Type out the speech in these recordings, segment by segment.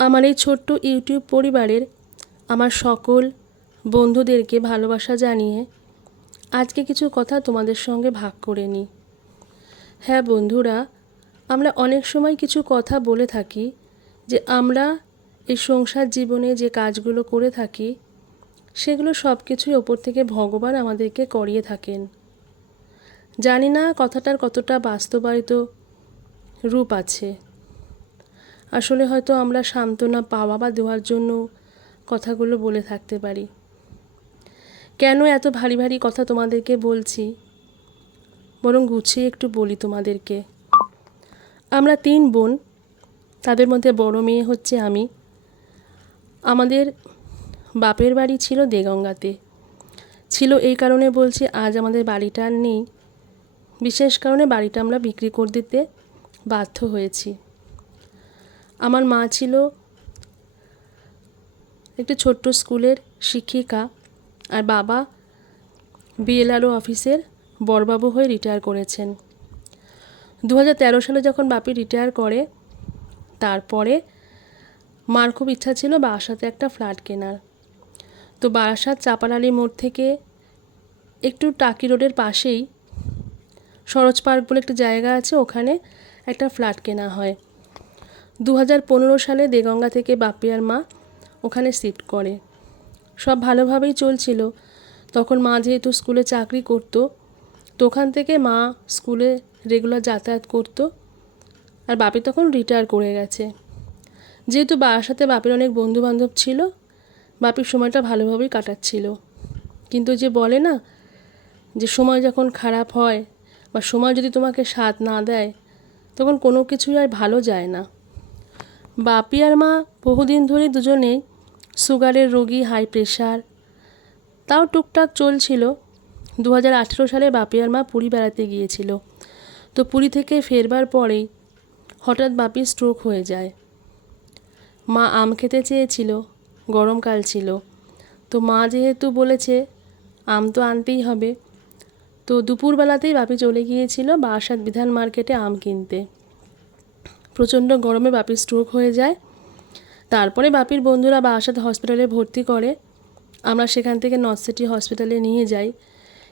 আমার এই ছোট্ট ইউটিউব পরিবারের আমার সকল বন্ধুদেরকে ভালোবাসা জানিয়ে আজকে কিছু কথা তোমাদের সঙ্গে ভাগ করে নিই। হ্যাঁ বন্ধুরা, আমরা অনেক সময় কিছু কথা বলে থাকি যে আমরা এই সংসার জীবনে যে কাজগুলো করে থাকি সেগুলো সব কিছুই ওপর থেকে ভগবান আমাদেরকে করিয়ে থাকেন। জানি না কথাটার কতটা বাস্তবায়িত রূপ আছে। আসলে হয়তো আমরা সান্ত্বনা পাওয়া বা দেওয়ার জন্য কথাগুলো বলে থাকতে পারি। কেন এত ভারী ভারী কথা তোমাদেরকে বলছি, বরং গুছিয়ে একটু বলি তোমাদেরকে। আমরা 3 বোন, তাদের মধ্যে বড় মেয়ে হচ্ছে আমি। আমাদের বাপের বাড়ি ছিল দেগঙ্গাতে। ছিল এই কারণে বলছি, আজ আমাদের বাড়িটা আর নেই। বিশেষ কারণে বাড়িটা আমরা বিক্রি করে দিতে বাধ্য হয়েছি। আমার মা ছিল একটি ছোট্ট স্কুলের শিক্ষিকা, আর বাবা বিএলআরও অফিসের বড়বাবু হয়ে রিটায়ার করেছেন। 2013 সালে যখন বাপি রিটায়ার করে, তারপরে মার খুব ইচ্ছা ছিল বারাসাতে একটা ফ্ল্যাট কেনার। তো বারাসাত চাপারালি মোড় থেকে একটু টাকি রোডের পাশেই সরোজ পার্ক বলে একটা জায়গা আছে, ওখানে একটা ফ্ল্যাট কেনা হয়। 2015 সালে দেগঙ্গা থেকে বাপি আর মা ওখানে শিফট করে। সব ভালোভাবেই চলছিল। তখন মা যেহেতু স্কুলে চাকরি করতো, তো ওখান থেকে মা স্কুলে রেগুলার যাতায়াত করতো, আর বাপি তখন রিটায়ার করে গেছে। যেহেতু বারাসাতে বাপির অনেক বন্ধুবান্ধব ছিল, বাপির সময়টা ভালোভাবেই কাটাচ্ছিল। কিন্তু যে বলে না, যে সময় যখন খারাপ হয় বা সময় যদি তোমাকে সাথ না দেয়, তখন কোনো কিছুই আর ভালো যায় না। বাপি আর মা বহুদিন ধরে দুজনেই সুগারের রোগী, হাই প্রেশার, তাও টুকটাক চলছিল। 2018 সালে বাপি আর মা পুরী বেড়াতে গিয়েছিল। তো পুরী থেকে ফেরবার পরেই হঠাৎ বাপির স্ট্রোক হয়ে যায়। মা আম খেতে চেয়েছিল, গরমকাল ছিল। তো মা যেহেতু বলেছে আম তো আনতেই হবে, তো দুপুরবেলাতেই বাপি চলে গিয়েছিল বারাসাত বিধান মার্কেটে আম কিনতে। প্রচণ্ড গরমে বাপির স্ট্রোক হয়ে যায়। তারপরে বাপির বন্ধুরা বারাসাত হসপিটালে ভর্তি করে। আমরা সেখান থেকে নর্থ সিটি হসপিটালে নিয়ে যাই।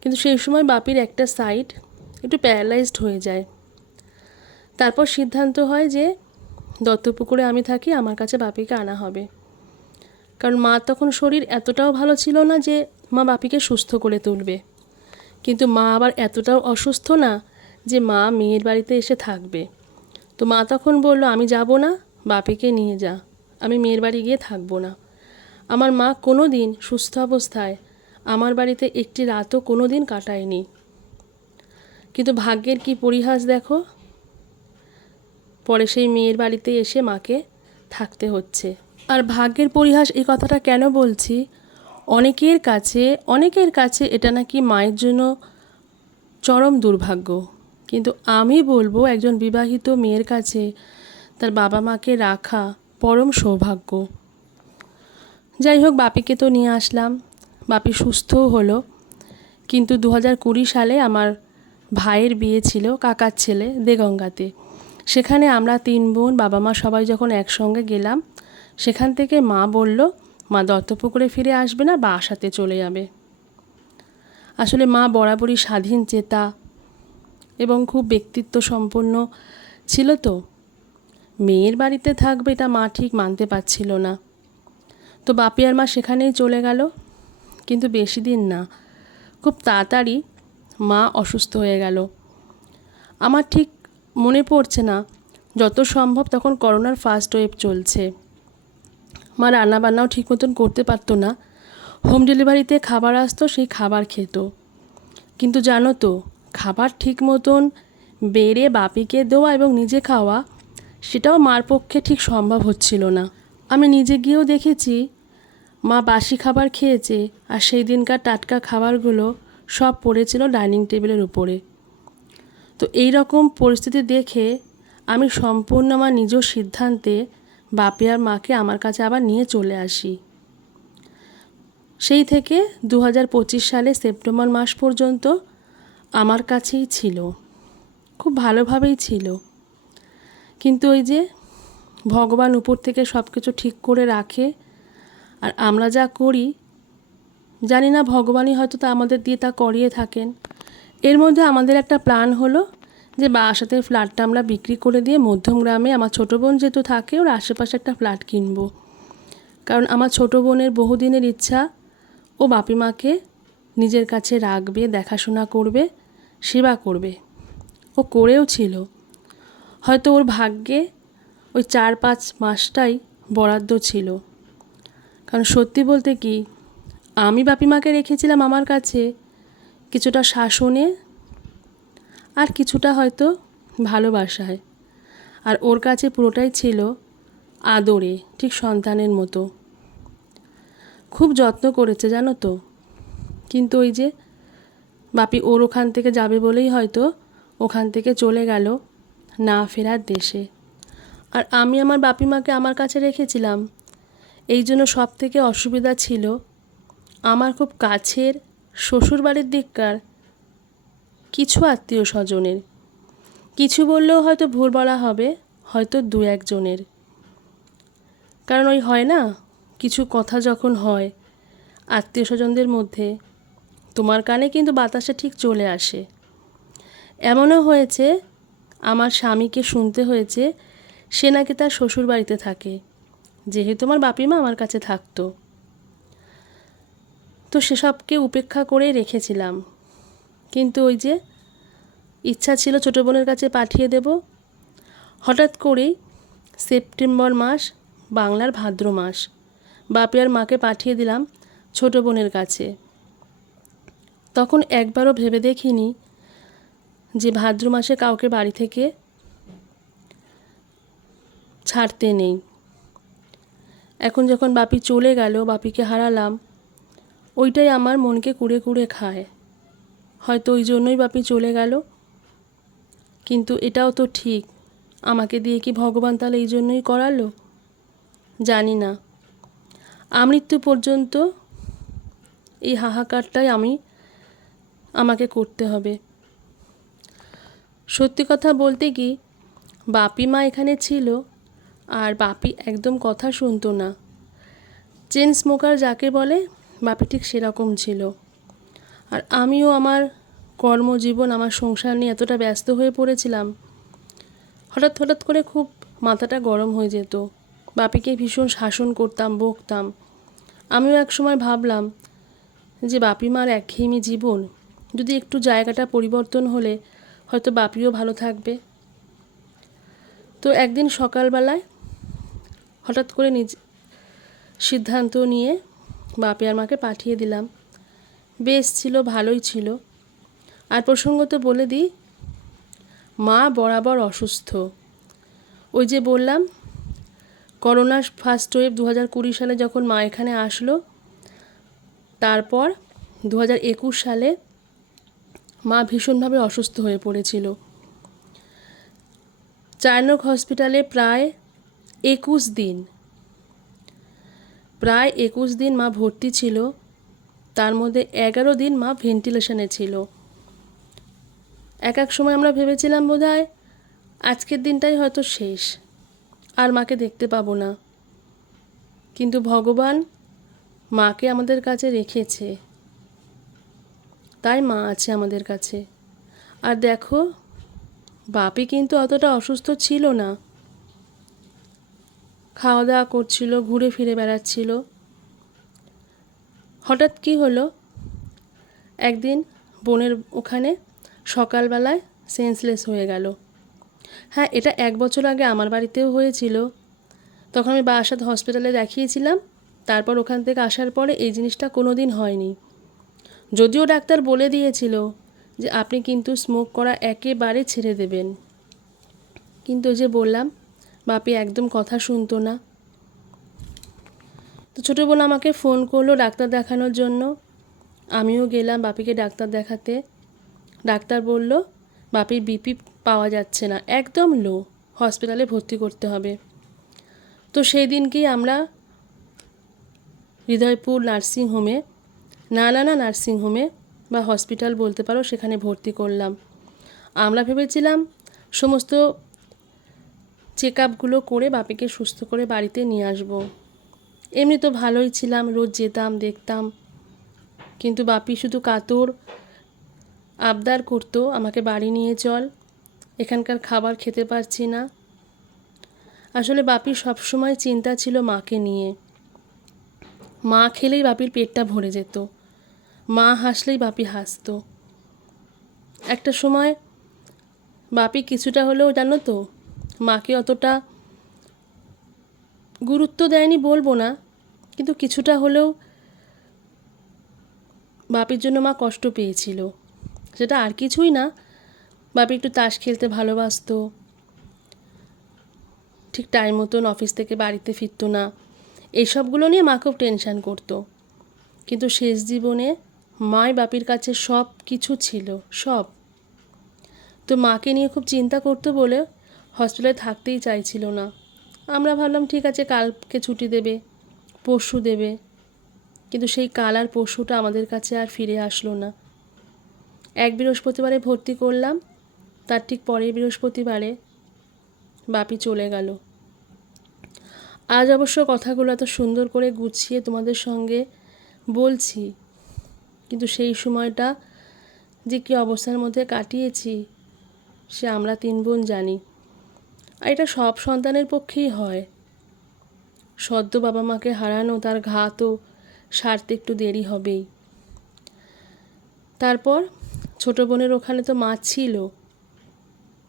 কিন্তু সেই সময় বাপির একটা সাইড একটু প্যারালাইজড হয়ে যায়। তারপর সিদ্ধান্ত হয় যে দত্তপুকুরে আমি থাকি, আমার কাছে বাপিকে আনা হবে। কারণ মা তখন শরীর এতটাও ভালো ছিল না যে মা বাপিকে সুস্থ করে তুলবে, কিন্তু মা আবার এতটাও অসুস্থ না যে মা মেয়ের বাড়িতে এসে থাকবে। তো মা তখন বলল, আমি যাব না, বাপিকে নিয়ে যা, আমি মেয়ের বাড়ি গিয়ে থাকবো না। আমার মা কোনো দিন সুস্থ অবস্থায় আমার বাড়িতে একটি রাতও কোনো দিন কাটায়নি। কিন্তু ভাগ্যের কি পরিহাস দেখো, পরে সেই মেয়ের বাড়িতে এসে মাকে থাকতে হচ্ছে। আর ভাগ্যের পরিহাস এই কথাটা কেন বলছি, অনেকের কাছে এটা নাকি মায়ের জন্য চরম দুর্ভাগ্য, কিন্তু আমি বলবো একজন বিবাহিত মেয়ের কাছে তার বাবা মাকে রাখা পরম সৌভাগ্য। যাই হোক, বাপিকে তো নিয়ে আসলাম, বাপি সুস্থও হলো। কিন্তু 2020 সালে আমার ভাইয়ের বিয়ে ছিল, কাকার ছেলে, দেগঙ্গাতে। সেখানে আমরা 3 বোন, বাবা মা সবাই যখন একসঙ্গে গেলাম, সেখান থেকে মা বলল মা দত্তপুকুরে ফিরে আসবে না, বারাসাতে চলে যাবে। আসলে মা বরাবরই স্বাধীন চেতা এবং খুব ব্যক্তিত্ব সম্পন্ন ছিল। তো মেয়ের বাড়িতে থাকবে এটা মা ঠিক মানতে পারছিল না। তো বাপি আর মা সেখানেই চলে গেল। কিন্তু বেশি দিন না, খুব তাড়াতাড়ি মা অসুস্থ হয়ে গেল। আমার ঠিক মনে পড়ছে না, যত সম্ভব তখন করোনার ফার্স্ট ওয়েভ চলছে। মা রান্নাবান্নাও ঠিক মতন করতে পারতো না। হোম ডেলিভারিতে খাবার আসতো, সেই খাবার খেত। কিন্তু জানো তো, খাবার ঠিক মতন বেড়ে বাপিকে দেওয়া এবং নিজে খাওয়া, সেটাও মার পক্ষে ঠিক সম্ভব হচ্ছিল না। আমি নিজে গিয়েও দেখেছি মা বাসি খাবার খেয়েছে, আর সেই দিনকার টাটকা খাবারগুলো সব পড়েছিল ডাইনিং টেবিলের উপরে। তো এই রকম পরিস্থিতি দেখে আমি সম্পূর্ণ আমার নিজ সিদ্ধান্তে বাপি আর মাকে আমার কাছে আবার নিয়ে চলে আসি। সেই থেকে 2025 সালে সেপ্টেম্বর মাস পর্যন্ত আমার কাছেই ছিল, খুব ভালোভাবেই ছিল। কিন্তু ওই যে ভগবান উপর থেকে সব কিছু ঠিক করে রাখে, আর আমরা যা করি জানি না ভগবানই হয়তো তা আমাদের দিয়ে তা করিয়ে থাকেন। এর মধ্যে আমাদের একটা প্ল্যান হলো যে বারাসাতের ফ্ল্যাটটা আমরা বিক্রি করে দিয়ে মধ্যমগ্রামে আমার ছোটো বোন যেহেতু থাকে ওর আশেপাশে একটা ফ্ল্যাট কিনবো। কারণ আমার ছোটো বোনের বহুদিনের ইচ্ছা ও বাপি মাকে নিজের কাছে রাখবে, দেখাশোনা করবে, সেবা করবে। ও করেও ছিল। হয়তো ওর ভাগ্যে ওই 4-5 মাসটাই বরাদ্দ ছিল। কারণ সত্যি বলতে কি, আমি বাপি মাকে রেখেছিলাম আমার কাছে কিছুটা শাসনে আর কিছুটা হয়তো ভালোবাসায়, আর ওর কাছে পুরোটাই ছিল আদরে, ঠিক সন্তানের মতো। খুব যত্ন করেছে জানো তো। কিন্তু ওই যে বাপি ওর ওখান থেকে যাবে বলেই হয়তো ওখান থেকে চলে গেল না ফেরার দেশে। আর আমি আমার বাপি মাকে আমার কাছে রেখেছিলাম, এই জন্য সব থেকে অসুবিধা ছিল আমার খুব কাছের শ্বশুরবাড়ির দিককার কিছু আত্মীয় স্বজনের। কিছু বললেও হয়তো ভুল বলা হবে, হয়তো 2-1 জনের। কারণ ওই হয় না, কিছু কথা যখন হয় আত্মীয় স্বজনদের মধ্যে, তোমার কানে কিন্তু বাতাসে ঠিক চলে আসে। এমনও হয়েছে আমার স্বামীকে শুনতে হয়েছে সে নাকি তার শ্বশুর বাড়িতে থাকে, যেহেতু আমার বাপি মা আমার কাছে থাকতো। তো সেসবকে উপেক্ষা করেই রেখেছিলাম। কিন্তু ওই যে ইচ্ছা ছিল ছোটো বোনের কাছে পাঠিয়ে দেব। হঠাৎ করেই সেপ্টেম্বর মাস, বাংলার ভাদ্র মাস, বাপি আর মাকে পাঠিয়ে দিলাম ছোটো বোনের কাছে। তখন একবারও ভেবে দেখিনি যে ভাদ্র মাসে কাউকে বাড়ি থেকে ছাড়তে নেই। এখন যখন বাপি চলে গেল, বাপিকে হারালাম, ওইটাই আমার মনকে কুড়ে কুড়ে খায়। হয়তো ওই জন্যই বাপি চলে গেল। কিন্তু এটাও তো ঠিক, আমাকে দিয়ে কি ভগবান তাহলে এই জন্যই করালো? জানি না। আমৃত্যু পর্যন্ত এই হাহাকারটাই আমাকে করতে হবে। সত্যি কথা বলতে কি, বাপি মা এখানে ছিল আর বাপি একদম কথা শুনতো না। চেন স্মোকার যাকে বলে, বাপি ঠিক সেরকম ছিল। আর আমিও আমার কর্মজীবন, আমার সংসার নিয়ে এতটা ব্যস্ত হয়ে পড়েছিলাম, হঠাৎ হঠাৎ করে খুব মাথাটা গরম হয়ে যেত। বাপিকে ভীষণ শাসন করতাম, বকতাম। আমিও এক সময় ভাবলাম যে বাপি মার একঘেয়েমি জীবন, যদি একটু জায়গাটা পরিবর্তন হলে হয়তো বাপিও ভালো থাকবে। তো একদিন সকালবেলায় হঠাৎ করে সিদ্ধান্ত নিয়ে বাপি আর মাকে পাঠিয়ে দিলাম। বেশ ছিল, ভালোই ছিল। আর প্রসঙ্গত বলে দিই, মা বরাবর অসুস্থ। ওই যে বললাম করোনার ফার্স্ট ওয়েভ 2020 সালে যখন মা এখানে আসলো, তারপর 2021 সালে মা ভীষণভাবে অসুস্থ হয়ে পড়েছিল। 4 নং হসপিটালে প্রায় 21 দিন মা ভর্তি ছিল। তার মধ্যে 11 দিন মা ভেন্টিলেশনে ছিল। এক সময় আমরা ভেবেছিলাম বোধহয় আজকের দিনটাই হয়তো শেষ, আর মাকে দেখতে পাবো না। কিন্তু ভগবান মাকে আমাদের কাছে রেখেছে, তাই মা আছে আমাদের কাছে। আর দেখো, বাপি কিন্তু অতটা অসুস্থ ছিল না, খাওয়া দাওয়া করছিল, ঘুরে ফিরে বেড়াচ্ছিল। হঠাৎ কি হলো, একদিন বোনের ওখানে সকালবেলায় সেন্সলেস হয়ে গেল। হ্যাঁ, এটা 1 বছর আগে আমার বাড়িতেও হয়েছিল। তখন আমি বারাসাত হসপিটালে দেখিয়েছিলাম। তারপর ওখান থেকে আসার পরে এই জিনিসটা কোনো দিন হয়নি। যদিও ডাক্তার বলে দিয়েছিল যে আপনি কিন্তু স্মোক করা একেবারে ছেড়ে দেবেন, কিন্তু যে বললাম বাপি একদম কথা শুনতো না। তো ছোটো বোন আমাকে ফোন করলো ডাক্তার দেখানোর জন্য। আমিও গেলাম বাপিকে ডাক্তার দেখাতে। ডাক্তার বলল বাপির বিপি পাওয়া যাচ্ছে না, একদম লো, হসপিটালে ভর্তি করতে হবে। তো সেই দিনকেই আমরা হৃদয়পুর নার্সিংহোমে, নালানা নার্সিংহোমে বা হসপিটাল বলতে পারো, সেখানে ভর্তি করলাম। আমরা ভেবেছিলাম সমস্ত চেক আপগুলো করে বাপিকে সুস্থ করে বাড়িতে নিয়ে আসবো। এমনি তো ভালোই ছিলাম, রোজ যেতাম দেখতাম, কিন্তু বাপি শুধু কাতর আবদার করতো আমাকে বাড়ি নিয়ে চল, এখানকার খাবার খেতে পারছি না। আসলে বাপির সবসময় চিন্তা ছিল মাকে নিয়ে। মা খেলেই বাপির পেটটা ভরে যেত, মা হাসলেই বাপি হাসতো। একটা সময় বাপি কিছুটা হলেও জানো তো মাকে অতটা গুরুত্ব দেয়নি বলবো না, কিন্তু কিছুটা হলেও বাপির জন্য মা কষ্ট পেয়েছিল। সেটা আর কিছুই না, বাপি একটু তাস খেলতে ভালোবাসতো, ঠিক টাইম মতন অফিস থেকে বাড়িতে ফিরতো না, এইসবগুলো নিয়ে মা খুব টেনশান করতো। কিন্তু শেষ জীবনে মাই বাপির কাছে সব কিছু ছিল, সব। তো মাকে নিয়ে খুব চিন্তা করতো বলে হসপিটালে থাকতেই চাইছিল না। আমরা ভাবলাম ঠিক আছে কালকে ছুটি দেবে, পরশু দেবে, কিন্তু সেই কাল আর পরশুটা আমাদের কাছে আর ফিরে আসলো না। এক বৃহস্পতিবারে ভর্তি করলাম, তার ঠিক পরের বৃহস্পতিবারে বাপি চলে গেল। আজ অবশ্য কথাগুলো এত সুন্দর করে গুছিয়ে তোমাদের সঙ্গে বলছি, কিন্তু সেই সময়টা যে কী অবস্থার মধ্যে কাটিয়েছি সে আমরা 3 বোন জানি। আর এটা সব সন্তানের পক্ষেই হয়। সদ্য বাবা মাকে হারানো, তার ঘা তো সারতে একটু দেরি হবেই। তারপর ছোটো বোনের ওখানে তো মা ছিল,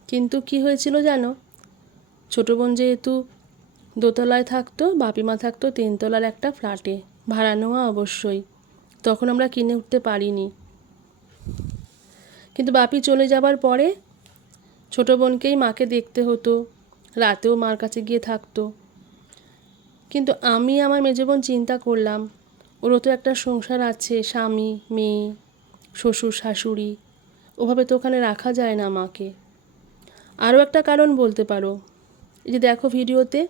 কিন্তু কি হয়েছিল জানো, ছোটো বোন যেহেতু দোতলায় থাকতো, বাপিমা থাকতো 3 তলার একটা ফ্ল্যাটে, ভাড়া নেওয়া অবশ্যই। তখন আমরা কিনে উঠতে পারিনি, কিন্তু বাপি চলে যাবার পরে ছোটো বোনকেই মাকে দেখতে হতো, রাতেও মার কাছে গিয়ে থাকতো। কিন্তু আমি আমার মেজো বোন চিন্তা করলাম ওরও তো একটা সংসার আছে, স্বামী, মেয়ে, শ্বশুর শাশুড়ি, ওভাবে তো ওখানে রাখা যায় না মাকে। আরও একটা কারণ বলতে পারো, এই যে দেখো ভিডিওতে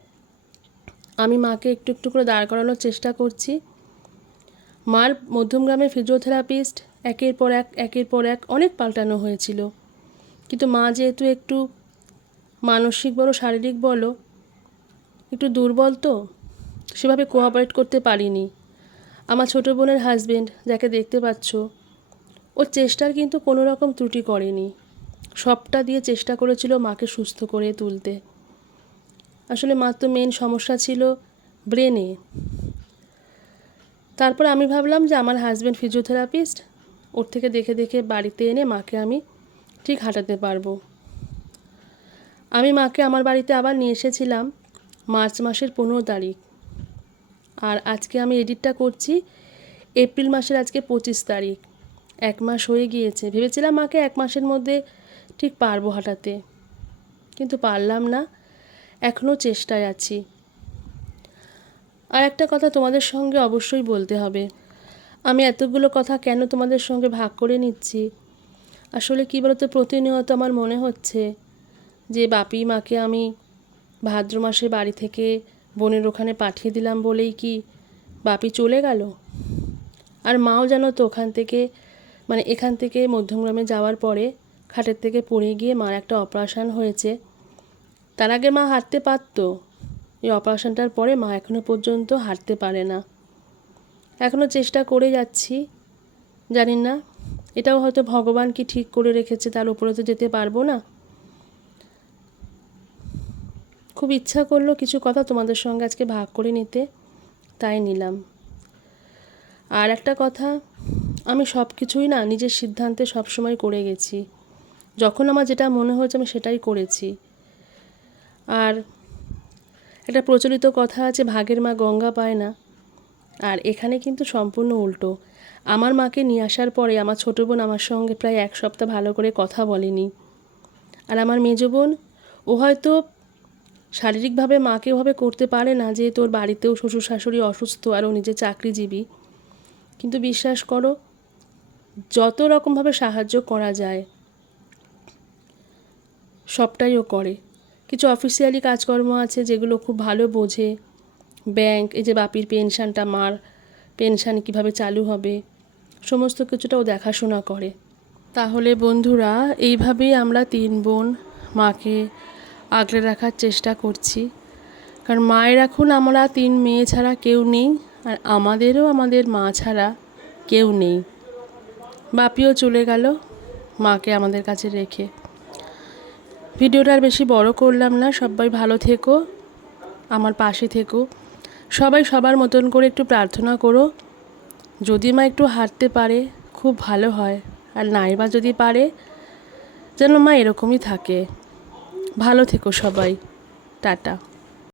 আমি মাকে একটু একটু করে দাঁড় করানোর চেষ্টা করছি। মার মধ্যমগ্রামের ফিজিওথেরাপিস্ট একের পর এক অনেক পাল্টানো হয়েছিল, কিন্তু মা যেহেতু একটু মানসিক বলো শারীরিক বলো একটু দুর্বল, তো সেভাবে কোঅপারেট করতে পারিনি। আমার ছোটো বোনের হাজবেন্ড যাকে দেখতে পাচ্ছ, ওর চেষ্টার কিন্তু কোনো রকম ত্রুটি করেনি, সবটা দিয়ে চেষ্টা করেছিল মাকে সুস্থ করে তুলতে। আসলে মার তো মেন সমস্যা ছিল ব্রেনে। তারপর আমি ভাবলাম যে আমার হাজব্যান্ড ফিজিওথেরাপিস্ট, ওর থেকে দেখে দেখে বাড়িতে এনে মাকে আমি ঠিক হাঁটাতে পারবো। আমি মাকে আমার বাড়িতে আবার নিয়ে এসেছিলাম মার্চ মাসের 15 তারিখ, আর আজকে আমি এডিটটা করছি এপ্রিল মাসের আজকে 25 তারিখ। 1 মাস হয়ে গিয়েছে। ভেবেছিলাম মাকে 1 মাসের মধ্যে ঠিক পারবো হাঁটাতে, কিন্তু পারলাম না, এখনও চেষ্টায় আছি। আর একটা কথা তোমাদের সঙ্গে অবশ্যই বলতে হবে, আমি এতগুলো কথা কেন তোমাদের সঙ্গে ভাগ করে নিচ্ছি, আসলে কী বলতো, প্রতিনিয়ত আমার মনে হচ্ছে যে বাপি মাকে আমি ভাদ্র মাসে বাড়ি থেকে বোনের ওখানে পাঠিয়ে দিলাম বলেই কি বাপি চলে গেল। আর মাও জানো তো ওখান থেকে মানে এখান থেকে মধ্যমগ্রামে যাওয়ার পরে খাটের থেকে পড়ে গিয়ে মার একটা অপারেশান হয়েছে। তার আগে মা হাঁটতে পারতো, এই অপারেশানটার পরে মা এখনও পর্যন্ত হাঁটতে পারে না। এখনও চেষ্টা করে যাচ্ছি, জানি না এটাও হয়তো ভগবান কি ঠিক করে রেখেছে, তার উপরে তো যেতে পারবো না। খুব ইচ্ছা করলো কিছু কথা তোমাদের সঙ্গে আজকে ভাগ করে নিতে, তাই নিলাম। আর একটা কথা, আমি সব কিছুই না নিজের সিদ্ধান্তে সবসময় করে গেছি, যখন আমার যেটা মনে হয়েছে আমি সেটাই করেছি। আর একটা প্রচলিত কথা আছে, ভাগের মা গঙ্গা পায় না, আর এখানে কিন্তু সম্পূর্ণ উল্টো। আমার মাকে নিয়ে আসার পরে আমার ছোটো বোন আমার সঙ্গে প্রায় 1 সপ্তাহ ভালো করে কথা বলেনি। আর আমার মেজো বোন, ও হয়তো শারীরিকভাবে মাকে ওভাবে করতে পারে না, যে তোর বাড়িতেও শ্বশুর শাশুড়ি অসুস্থ আর ও নিজে চাকরিজীবী, কিন্তু বিশ্বাস করো যত রকমভাবে সাহায্য করা যায় সবটাই ও করে। কিছু অফিসিয়ালি কাজকর্ম আছে যেগুলো খুব ভালো বোঝে, ব্যাংক, এই যে বাপির পেনশানটা, মার পেনশান কিভাবে চালু হবে, সমস্ত কিছুটা ও দেখাশোনা করে। তাহলে বন্ধুরা, এইভাবেই আমরা 3 বোন মাকে আগলে রাখার চেষ্টা করছি। কারণ মায়ের এখন আমরা 3 মেয়ে ছাড়া কেউ নেই, আর আমাদেরও আমাদের মা ছাড়া কেউ নেই। বাপিও চলে গেল মাকে আমাদের কাছে রেখে। ভিডিওটা আর বেশি বড় করলাম না। সবাই ভালো থেকো, আমার পাশে থেকো। সবাই সবার মতন করে একটু প্রার্থনা করো। যদি মা একটু হাঁটতে পারে খুব ভালো হয়, আর নাইবা যদি পারে যেন মা এরকমই থাকে। ভালো থেকো সবাই। টাটা।